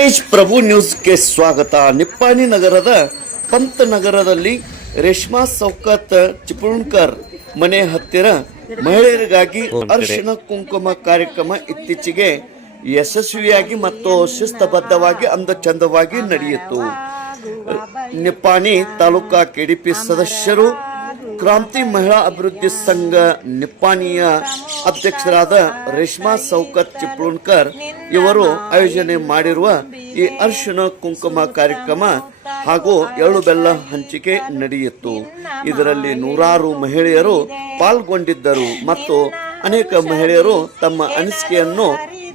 ತೇಜ್ ಪ್ರಭು ನ್ಯೂಸ್ಗೆ ಸ್ವಾಗತ. ನಿಪ್ಪಾಣಿ ನಗರದ ಪಂತನಗರದಲ್ಲಿ ರೇಷ್ಮಾ ಸೌಕತ್ ಚಿಪಳುಣ್ಕರ್ ಮನೆ ಹತ್ತಿರ ಮಹಿಳೆಯರಿಗಾಗಿ ಅರಿಶಿಣ ಕುಂಕುಮ ಕಾರ್ಯಕ್ರಮ ಇತ್ತೀಚೆಗೆ ಯಶಸ್ವಿಯಾಗಿ ಮತ್ತು ಶಿಸ್ತಬದ್ಧವಾಗಿ ಅಂದಚಂದವಾಗಿ ನಡೆಯಿತು. ನಿಪ್ಪಾಣಿ ತಾಲೂಕಾ ಕೆಡಿಪಿ ಸದಸ್ಯರು, ಕ್ರಾಂತಿ ಮಹಿಳಾ ಅಭಿವೃದ್ಧಿ ಸಂಘ ನಿಪ್ಪಾಣಿಯ ಅಧ್ಯಕ್ಷರಾದ ರೇಷ್ಮಾ ಸೌಕತ್ ಚಿಪಳುಣ್ಕರ್ ಇವರು ಆಯೋಜನೆ ಮಾಡಿರುವ ಈ ಅರಿಶಿಣ ಕುಂಕುಮ ಕಾರ್ಯಕ್ರಮ ಹಾಗೂ ಎಳ್ಳು ಬೆಲ್ಲ ಹಂಚಿಕೆ ನಡೆಯಿತು. ಇದರಲ್ಲಿ ನೂರಾರು ಮಹಿಳೆಯರು ಪಾಲ್ಗೊಂಡಿದ್ದರು ಮತ್ತು ಅನೇಕ ಮಹಿಳೆಯರು ತಮ್ಮ ಅನಿಸಿಕೆಯನ್ನು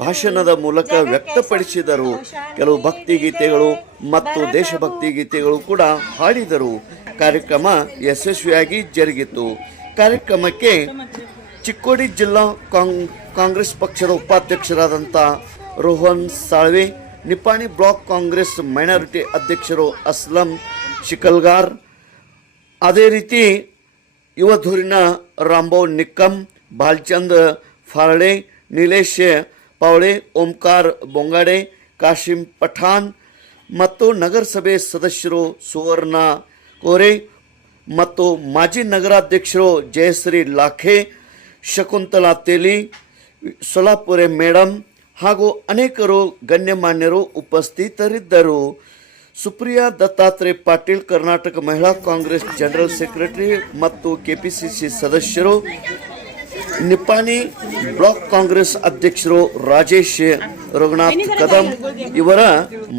ಭಾಷಣದ ಮೂಲಕ ವ್ಯಕ್ತಪಡಿಸಿದರು. ಕೆಲವು ಭಕ್ತಿ ಗೀತೆಗಳು ಮತ್ತು ದೇಶಭಕ್ತಿ ಗೀತೆಗಳು ಕೂಡ ಹಾಡಿದರು. ಕಾರ್ಯಕ್ರಮ ಯಶಸ್ವಿಯಾಗಿ ಜರುಗಿತು. ಕಾರ್ಯಕ್ರಮಕ್ಕೆ ಚಿಕ್ಕೋಡಿ ಜಿಲ್ಲಾ ಕಾಂಗ್ರೆಸ್ ಪಕ್ಷದ ಉಪಾಧ್ಯಕ್ಷರಾದಂಥ ರೋಹನ್ ಸಾಳ್ವೆ, ನಿಪ್ಪಾಣಿ ಬ್ಲಾಕ್ ಕಾಂಗ್ರೆಸ್ ಮೈನಾರಿಟಿ ಅಧ್ಯಕ್ಷರು ಅಸ್ಲಂ ಶಿಕಲ್ಗಾರ್, ಅದೇ ರೀತಿ ಯುವಧೂರಿನ ರಾಂಬಾವ್ ನಿಕ್ಕಂ, ಬಾಲ್ಚಂದ್ ಫಾರ್ಡೆ, ನಿಲೇಶ್ ಪಾವಳೆ, ಓಂಕಾರ್ ಬೊಂಗಾಡೆ, ಕಾಶಿಂ ಪಠಾಣ್ ಮತ್ತು ನಗರಸಭೆ ಸದಸ್ಯರು ಸುವರ್ಣ ಕೋರೆ ಮತ್ತು ಮಾಜಿ ನಗರಾಧ್ಯಕ್ಷರು ಜಯಶ್ರೀ ಲಾಖೆ, ಶಕುಂತಲಾ ತೇಲಿ, ಸೊಲಾಪುರೆ ಮೇಡಮ್ ಹಾಗೂ ಅನೇಕರು ಗಣ್ಯಮಾನ್ಯರು ಉಪಸ್ಥಿತರಿದ್ದರು. ಸುಪ್ರಿಯಾ ದತ್ತಾತ್ರೇಯ ಪಾಟೀಲ್, ಕರ್ನಾಟಕ ಮಹಿಳಾ ಕಾಂಗ್ರೆಸ್ ಜನರಲ್ ಸೆಕ್ರೆಟರಿ ಮತ್ತು ಕೆಪಿಸಿಸಿ ಸದಸ್ಯರು, ನಿಪ್ಪಾಣಿ ಬ್ಲಾಕ್ ಕಾಂಗ್ರೆಸ್ ಅಧ್ಯಕ್ಷರು ರಾಜೇಶ್ ರಘುನಾಥ್ ಕದಂ ಇವರ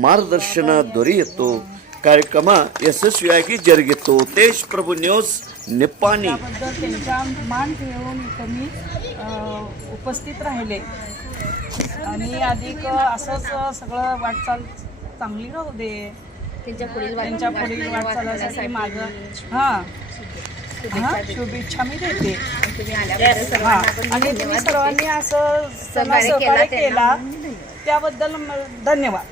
ಮಾರ್ಗದರ್ಶನ ದೊರೆಯಿತು. कार्यक्रम यशस्वी जरुगितु. तेज प्रभु न्यूज निप्पाणी. मान ठेवून मी उपस्थित राहिले आणि अधिक असंच सगळं वाटचाल चांगली राहू दे. त्यांच्या पुढील वाटचालीसाठी माझं शुभेच्छा मी देते. आणि तुम्ही सर्वांनी असं सहकार्य केला त्याबद्दल धन्यवाद.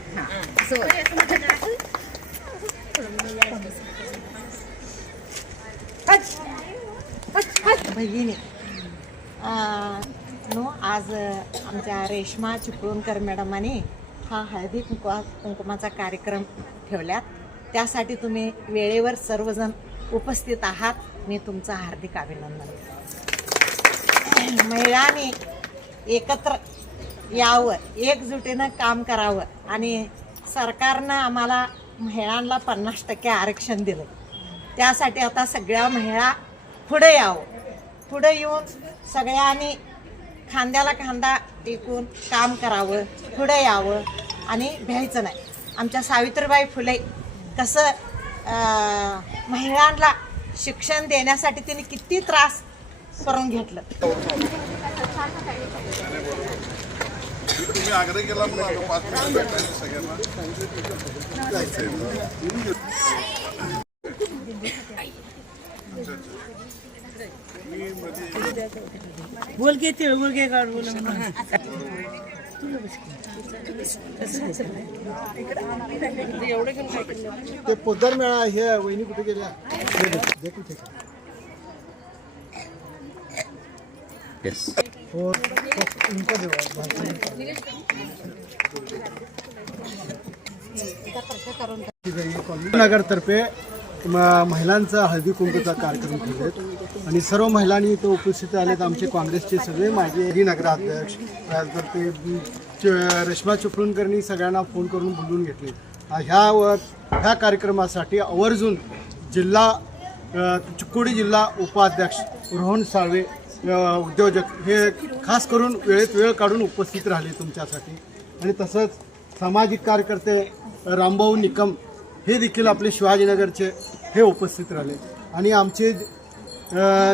भगिनी आज आमच्या रेश्मा चिपळूणकर मॅडमांनी हा हळदी कुंकुमाचा कार्यक्रम ठेवल्यात. त्यासाठी तुम्ही वेळेवर सर्वजण उपस्थित आहात. मी तुमचं हार्दिक अभिनंदन. महिलांनी एकत्र यावं, एकजुटीनं काम करावं आणि सरकारनं आम्हाला महिलांना 50% आरक्षण दिलं. त्यासाठी आता सगळ्या महिला पुढे यावं. पुढे येऊन सगळ्यांनी खांद्याला खांदा टेकून काम करावं, पुढे यावं आणि भ्यायचं नाही. आमच्या सावित्रीबाई फुले कसं महिलांना शिक्षण देण्यासाठी त्यांनी किती त्रास करून घेतलं. तुम्ही आग्रह केला म्हणून 5 मिनिटं भेटायचं सगळ्यांना. बोल के तिळगुळ घे काढ बोल. ते पोद्दार मेळा हे वहिनी कुठे गेल्या देखील ठीक आहे. और इनका नगरतर्फे महिलांचा हळदी कुंकूचा कार्यक्रम ठेवलेत आणि सर्व महिलांनी इथं उपस्थित आलेत. आमचे काँग्रेसचे सगळे माजी नगराध्यक्ष रेश्मा चिपळूणकरनी सगळ्यांना फोन करून बोलवून घेतले. ह्या कार्यक्रमासाठी आवर्जून चिक्कोडी जिल्हा उपाध्यक्ष रोहन साळवे उद्योजक हे खास करून वेळेत वेळ काढून उपस्थित राहिले तुमच्यासाठी. आणि तसंच सामाजिक कार्यकर्ते रामभाऊ निकम हे देखील आपले शिवाजीनगरचे हे उपस्थित राहिले. आणि आमचे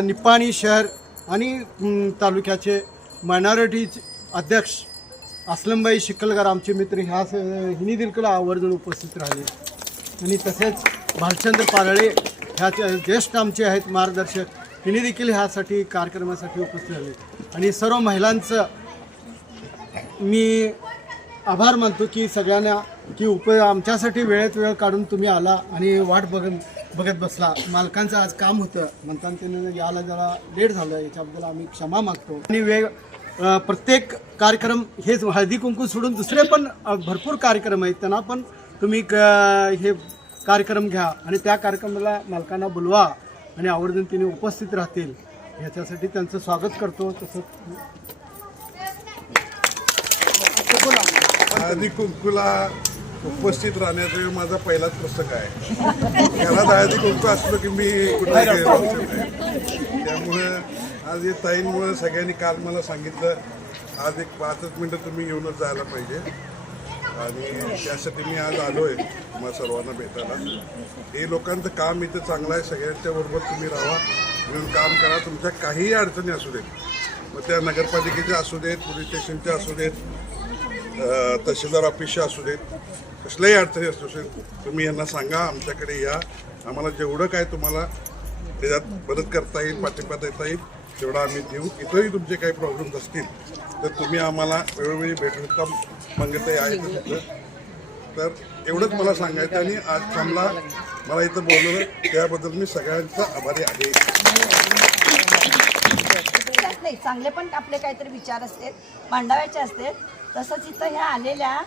निप्पाणी शहर आणि तालुक्याचे मायनॉरिटी अध्यक्ष अस्लमबाई शिकलगार आमचे मित्र हिनी देखील आवर्जून उपस्थित राहिले. आणि तसेच भालचंद्र पारळे ह्या ज्येष्ठ आमचे आहेत मार्गदर्शक, हिनी देखील ह्यासाठी कार्यक्रमासाठी उपस्थित झाले. आणि सर्व महिलांचं मी आभार मानतो की सगळ्यांना की आमच्यासाठी वेळेत वेळ काढून तुम्ही आला आणि वाट बघत बसला. मालकांचं आज काम होतं म्हणताना त्यांनी यायला जरा लेट झालं, याच्याबद्दल आम्ही क्षमा मागतो. आणि प्रत्येक कार्यक्रम हेच हळदी कुंकू सोडून दुसरे पण भरपूर कार्यक्रम आहेत, त्यांना पण तुम्ही हे कार्यक्रम घ्या आणि त्या कार्यक्रमाला मालकांना बोलवा आणि आवर्जून तिने उपस्थित राहतील ह्याच्यासाठी त्यांचं स्वागत करतो. तसंच हळदी कुंकूला उपस्थित राहण्याचा माझा पहिलाच पुस्तक आहे. घरात हळदी कुंकू असलो की मी कुठे गेलो नाही. त्यामुळं आज हे ताईंमुळं सगळ्यांनी काल मला सांगितलं आज एक 5 मिनटं तुम्ही येऊनच जायला पाहिजे आणि त्यासाठी मी आज आलो आहे मग सर्वांना भेटायला. हे लोकांचं काम इथं चांगलं आहे. सगळ्यांच्या बरोबर तुम्ही राहा, मिळून काम करा. तुमच्या काहीही अडचणी असू देत, मग त्या नगरपालिकेच्या असू देत, पोलीस स्टेशनच्या असू देत, तहसीलदार ऑफिसच्या असू देत, कसल्याही अडचणी असू देत, तुम्ही यांना सांगा. आमच्याकडे या, आम्हाला जेवढं काय तुम्हाला त्याच्यात मदत करता येईल, पाठिंबा देता येईल तेवढं आम्ही देऊ. इथंही तुमचे काही प्रॉब्लेम्स असतील तर तुम्ही आम्हाला वेळोवेळी भेटू शकता. मंगताई आहे तिथं. तर एवढंच मला सांगायचं आणि आज थांबला मला इथं बोलवलं त्याबद्दल मी सगळ्यांचा आभारी आहे. नाही, चांगले पण आपले काहीतरी विचार असते मांडावायचे असते. तसंच इथं ह्या आलेल्या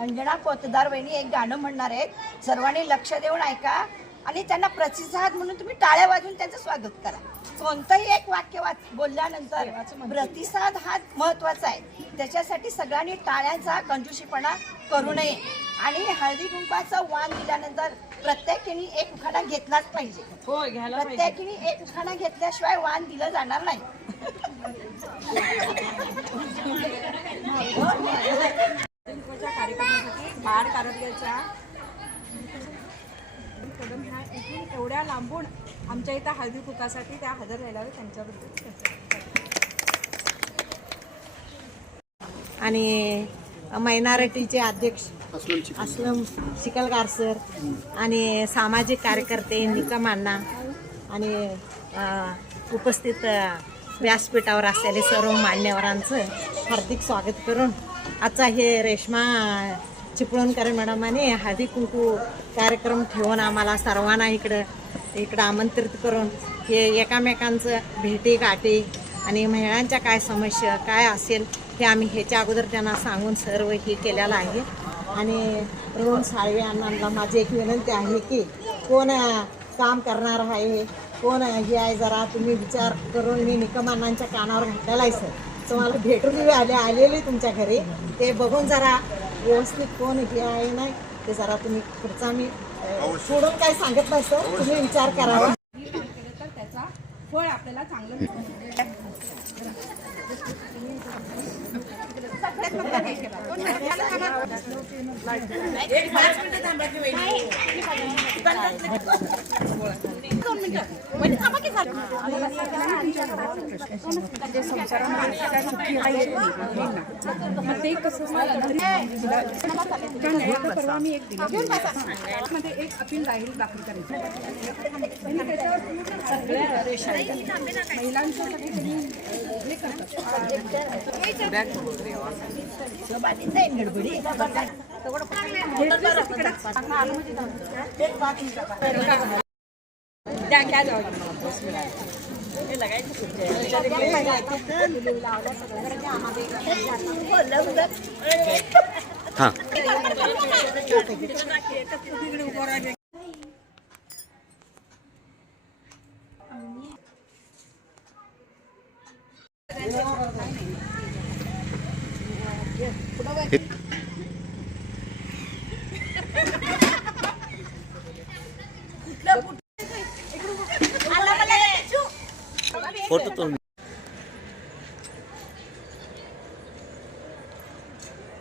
अंजना पोतदार वहिनी एक गाणं म्हणणार आहेत, सर्वांनी लक्ष देऊन ऐका आणि त्यांना प्रतिसाद म्हणून तुम्ही टाळ्या वाजवून त्यांचं स्वागत करा. कोणतंही एक वाक्य बोलल्यानंतर प्रतिसाद हा महत्त्वाचा आहे. त्याच्यासाठी सगळ्यांनी टाळ्यांचा कंजूशीपणा करू नये आणि हळदी कुंकवाचा वाण दिल्यानंतर प्रत्येकीने एक उखाणा घेतलाच पाहिजे. हो, घ्यायला पाहिजे. प्रत्येकीने एक उखाणा घेतल्याशिवाय वाण दिलं जाणार नाही. कार्यक्रमासाठी बाळ कारंज्याच्या कदम ह्या इथून एवढ्या लांबून आमच्या इथं हळदी कुंकासाठी त्या हजर राहिल्या होत्या. त्यांच्याबद्दल आणि मायनॉरिटीचे अध्यक्ष असलम शिकलगार सर आणि सामाजिक कार्यकर्ते निकम अण्णा आणि उपस्थित व्यासपीठावर असलेले सर्व मान्यवरांचं हार्दिक स्वागत करून आजचा हे रेश्मा चिपळूणकर मॅडमाने हळदी कुंकू कार्यक्रम ठेवून आम्हाला सर्वांना इकडं आमंत्रित करून हे एकामेकांचं भेटी गाठी आणि महिलांच्या काय समस्या काय असेल हे आम्ही ह्याच्या अगोदर त्यांना सांगून सर्व हे केलेलं आहे. आणि रोहन साळवे अण्णांना माझी एक विनंती आहे की कोण काम करणार आहे, कोण हे आहे, जरा तुम्ही विचार करून मी निकम अण्णांच्या कानावर घातलेला आहे सर. तुम्हाला भेटून आलेले तुमच्या घरी ते बघून जरा व्यवस्थित कोण हे आहे नाही ते जरा तुम्ही पुढचा मी सोडून काय सांगत नाही सर, तुम्ही विचार करावा. तर त्याचा फळ आपल्याला चांगलं मिळतं. ते कसं परवा मी एक दिला मध्ये एक अपील राहील दाखल करायचं महिलांचं हे हां फोटो तो